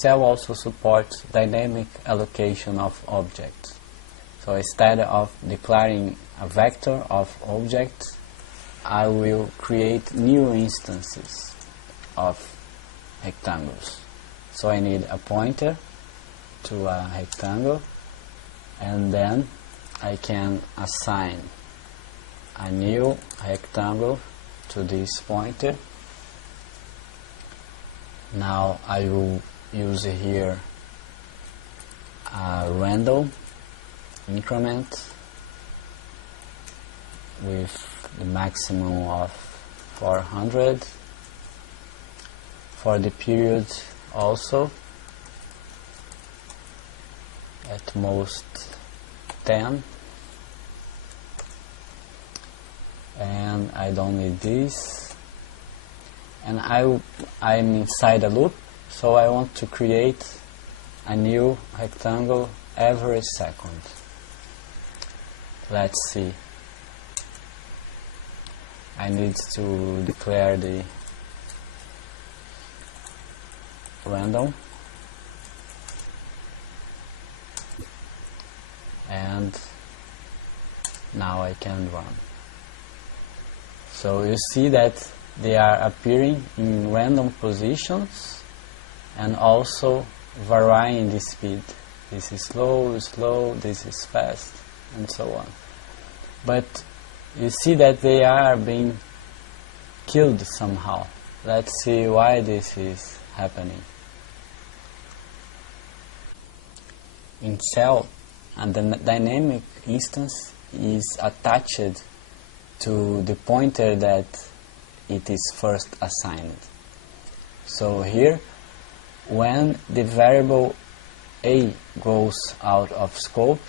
cell also supports dynamic allocation of objects. So instead of declaring a vector of objects, I will create new instances of rectangles. So I need a pointer to a rectangle, and then I can assign a new rectangle to this pointer. Now I will use here a random increment with the maximum of 400 for the period also, at most 10, and I don't need this, and I'm inside a loop, so I want to create a new rectangle every second. Let's see. I need to declare the random, and now I can run. So you see that they are appearing in random positions and also varying the speed. This is slow, slow, this is fast, and so on. But you see that they are being killed somehow. Let's see why this is happening. In cell, and the dynamic instance is attached to the pointer that it is first assigned. So here, when the variable a goes out of scope,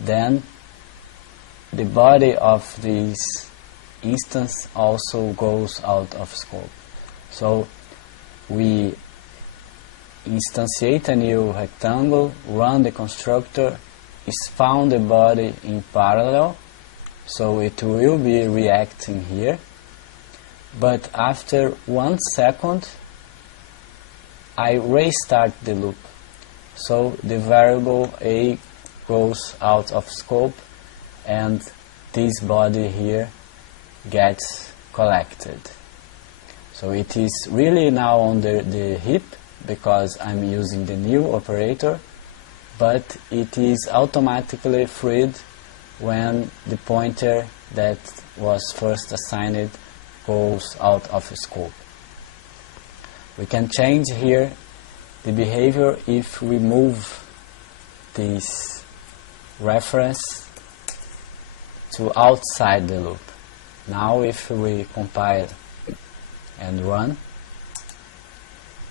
then the body of this instance also goes out of scope. So we instantiate a new rectangle, run the constructor, spawn the body in parallel, so it will be reacting here, but after 1 second I restart the loop, so the variable a goes out of scope and this body here gets collected. So it is really now under the heap because I'm using the new operator, but it is automatically freed when the pointer that was first assigned goes out of scope. We can change here the behavior if we move this reference to outside the loop. Now if we compile and run,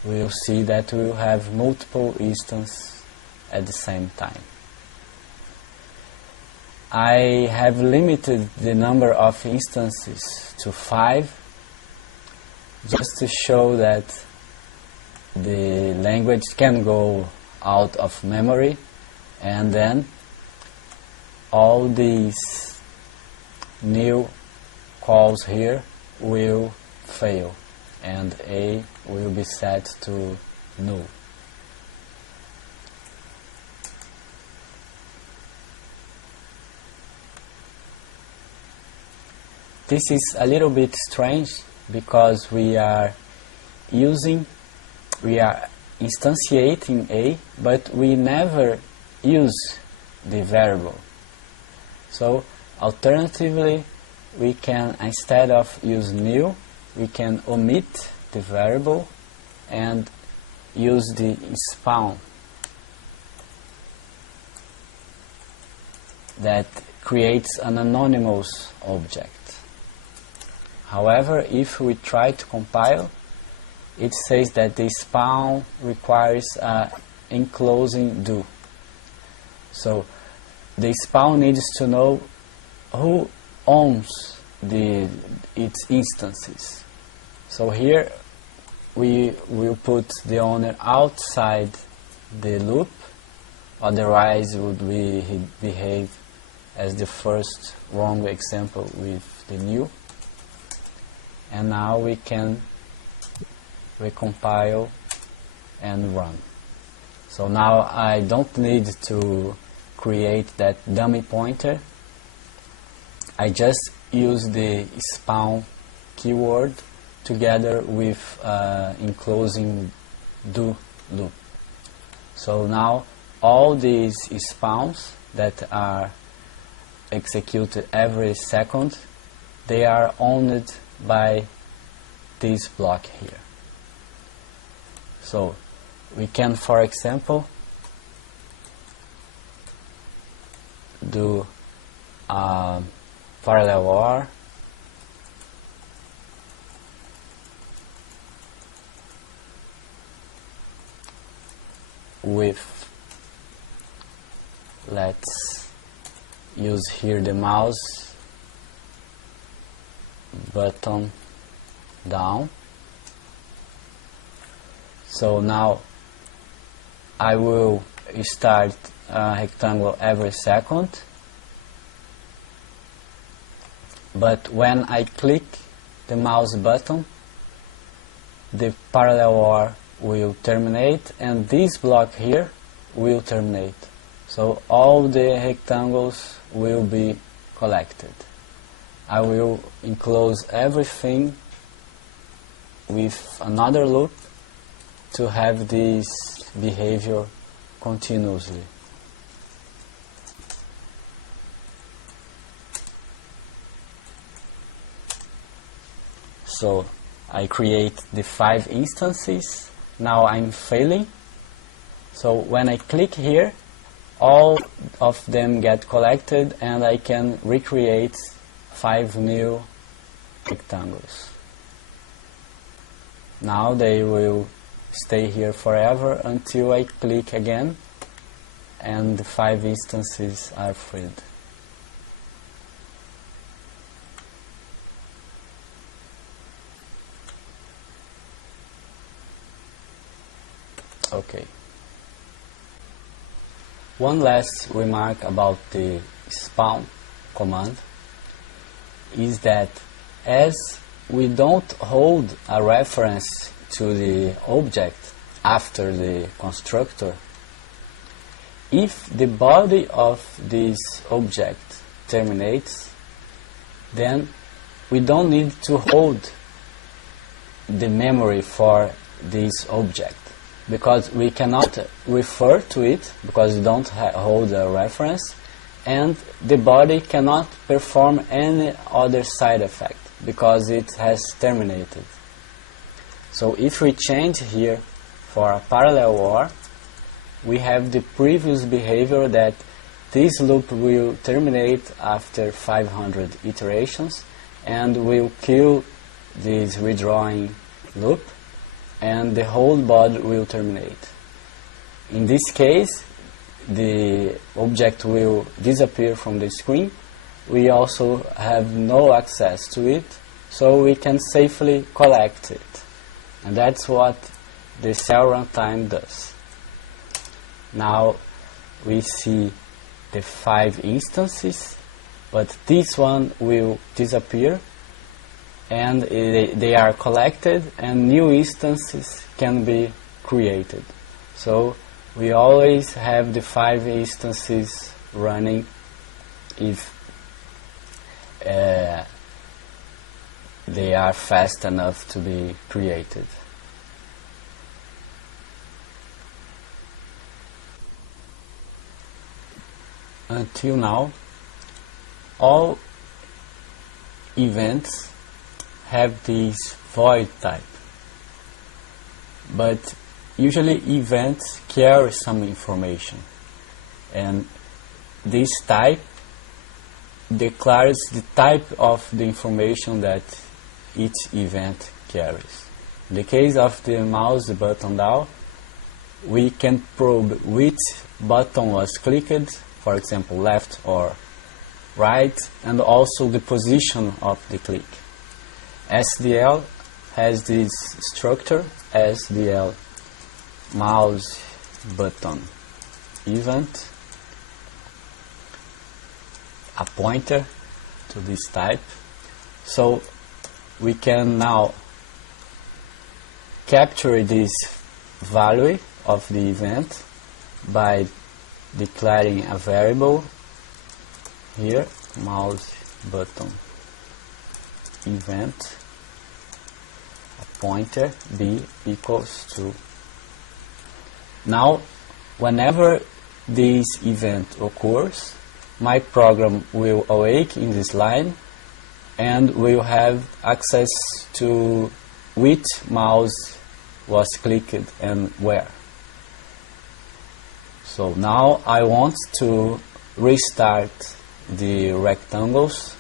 we will see that we will have multiple instances at the same time. I have limited the number of instances to 5 just to show that the language can go out of memory, and then all these new calls here will fail and A will be set to null. This is a little bit strange because we are instantiating A, but we never use the variable. So alternatively, we can, instead of use new, we can omit the variable and use the spawn that creates an anonymous object. However, if we try to compile, it says that the spawn requires an enclosing do. So the spawn needs to know who owns its instances. So here we will put the owner outside the loop, otherwise it would behave as the first wrong example with the new. And now we can recompile and run. So now I don't need to create that dummy pointer. I just use the spawn keyword together with enclosing do loop. So now all these spawns that are executed every second, they are owned by this block here. So we can, for example, do parallel OR with, let's use here the mouse button down. So now I will start a rectangle every second, but when I click the mouse button, the parallel OR will terminate and this block here will terminate. So all the rectangles will be collected. I will enclose everything with another loop to have this behavior continuously. So I create the 5 instances. Now I'm failing. So when I click here, all of them get collected and I can recreate 5 new rectangles. Now they will stay here forever until I click again and the 5 instances are freed. Okay. One last remark about the spawn command is that as we don't hold a reference to the object after the constructor, if the body of this object terminates, then we don't need to hold the memory for this object, because we cannot refer to it because we don't hold a reference, and the body cannot perform any other side effect because it has terminated. So if we change here for a parallel OR, we have the previous behavior that this loop will terminate after 500 iterations and will kill this redrawing loop, and the whole body will terminate. In this case, the object will disappear from the screen. We also have no access to it, so we can safely collect it. And that's what the cell runtime does. Now we see the 5 instances, but this one will disappear and they are collected and new instances can be created. So we always have the 5 instances running if they are fast enough to be created. Until now, all events have this void type, but usually events carry some information, and this type declares the type of the information that each event carries. In the case of the mouse button down, we can probe which button was clicked, for example left or right, and also the position of the click. SDL has this structure, SDL mouse button event, a pointer to this type. So we can now capture this value of the event by declaring a variable here, mouse button event, a pointer b equals to. Now, whenever this event occurs, my program will awake in this line and will have access to which mouse was clicked and where. So now I want to restart the rectangles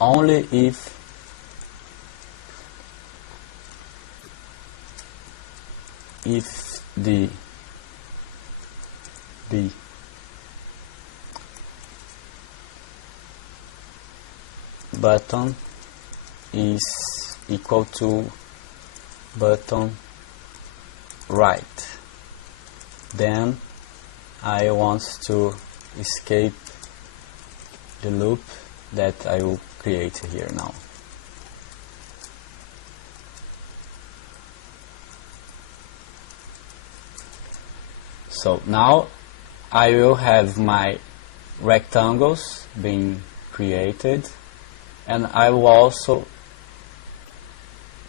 only if the button is equal to button right. Then I want to escape the loop that I will create here now. So now I will have my rectangles being created, and I will also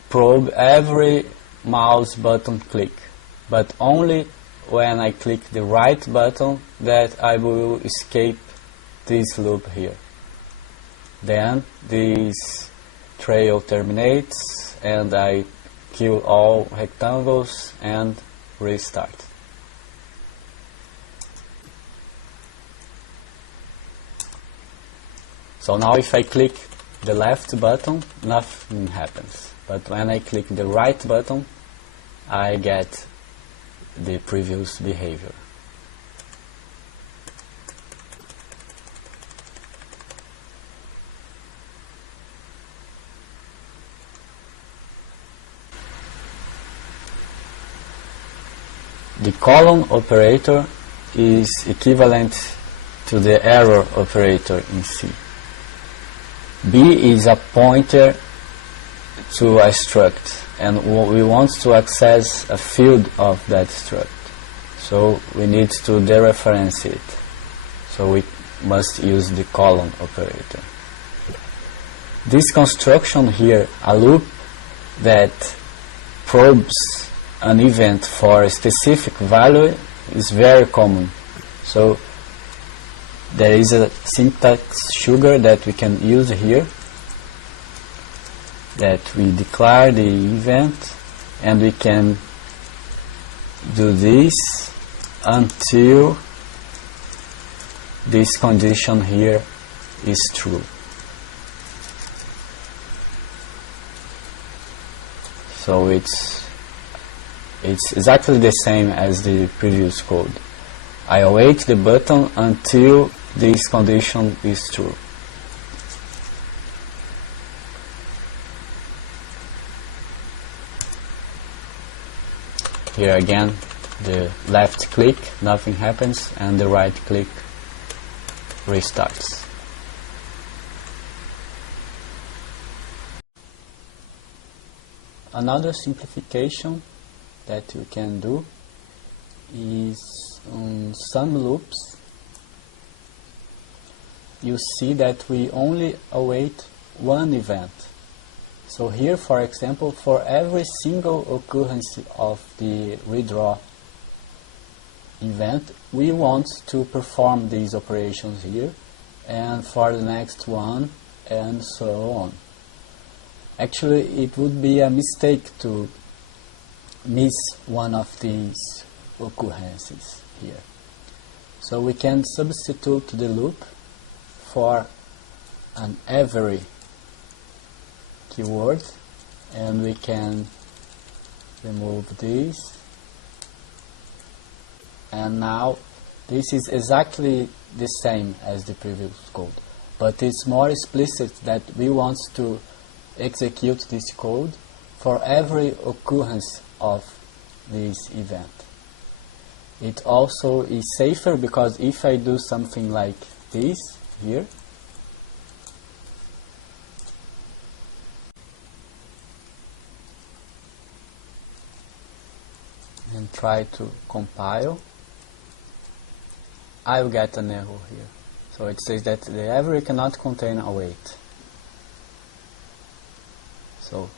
probe every mouse button click, but only when I click the right button that I will escape this loop here. Then this trail terminates and I kill all rectangles and restart. So now if I click the left button, nothing happens. But when I click the right button, I get the previous behavior. The colon operator is equivalent to the arrow operator in C. B is a pointer to a struct, and we want to access a field of that struct. So we need to dereference it. So we must use the colon operator. This construction here, a loop that probes an event for a specific value, is very common. So there is a syntax sugar that we can use here, that we declare the event, and we can do this until this condition here is true. So it's exactly the same as the previous code. I await the button until this condition is true. Here again, the left click, nothing happens, and the right click restarts. Another simplification that you can do is on some loops you see that we only await one event. So here, for example, for every single occurrence of the redraw event, we want to perform these operations here, and for the next one, and so on. Actually, it would be a mistake to miss one of these occurrences here. So we can substitute the loop for an every keyword, and we can remove this, and now this is exactly the same as the previous code, but it's more explicit that we want to execute this code for every occurrence of this event. It also is safer because if I do something like this here, and try to compile, I will get an error here. So it says that the average cannot contain await. So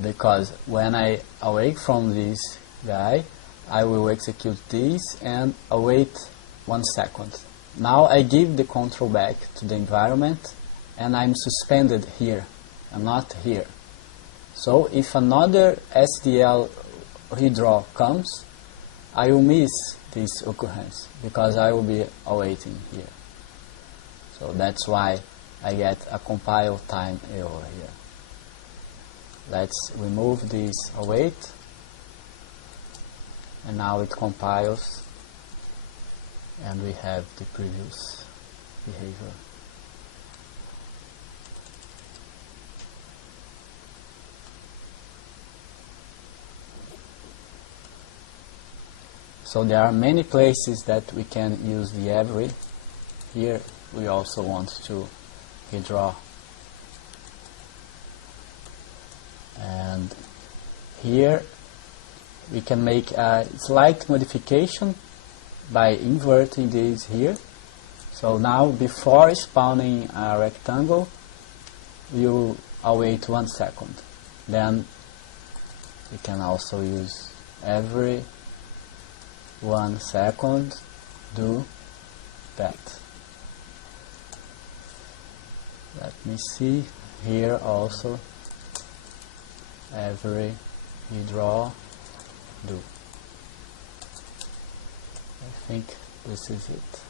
because when I awake from this guy, I will execute this and await 1 second. Now I give the control back to the environment and I'm suspended here and not here. So if another SDL redraw comes, I will miss this occurrence because I will be awaiting here. So that's why I get a compile time error here. Let's remove this await, and now it compiles and we have the previous behavior. So there are many places that we can use the every. Here we also want to redraw. And here we can make a slight modification by inverting this here. So now before spawning a rectangle, we will await 1 second. Then we can also use every 1 second do that. Let me see here also every redraw do. I think this is it.